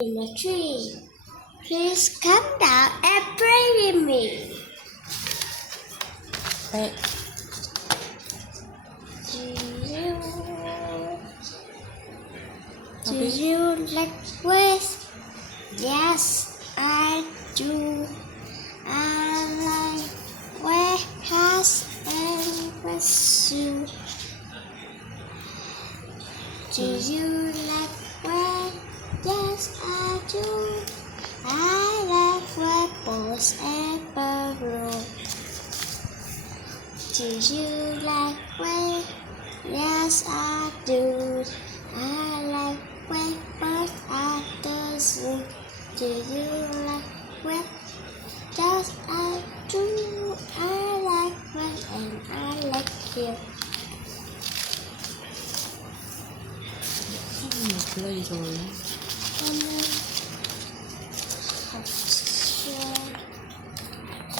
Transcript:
In a tree. Please come down and play with me. Wait. Do you like waves? Yes, I do. I like waves and wetsuit. Do you like waves? Yes, I do. I like rainbows and balloons. Do you like waves? Yes, I do. I like rainbows at the zoo. Do you like waves? Yes, I do. I like waves and I like you. Một lời rồi.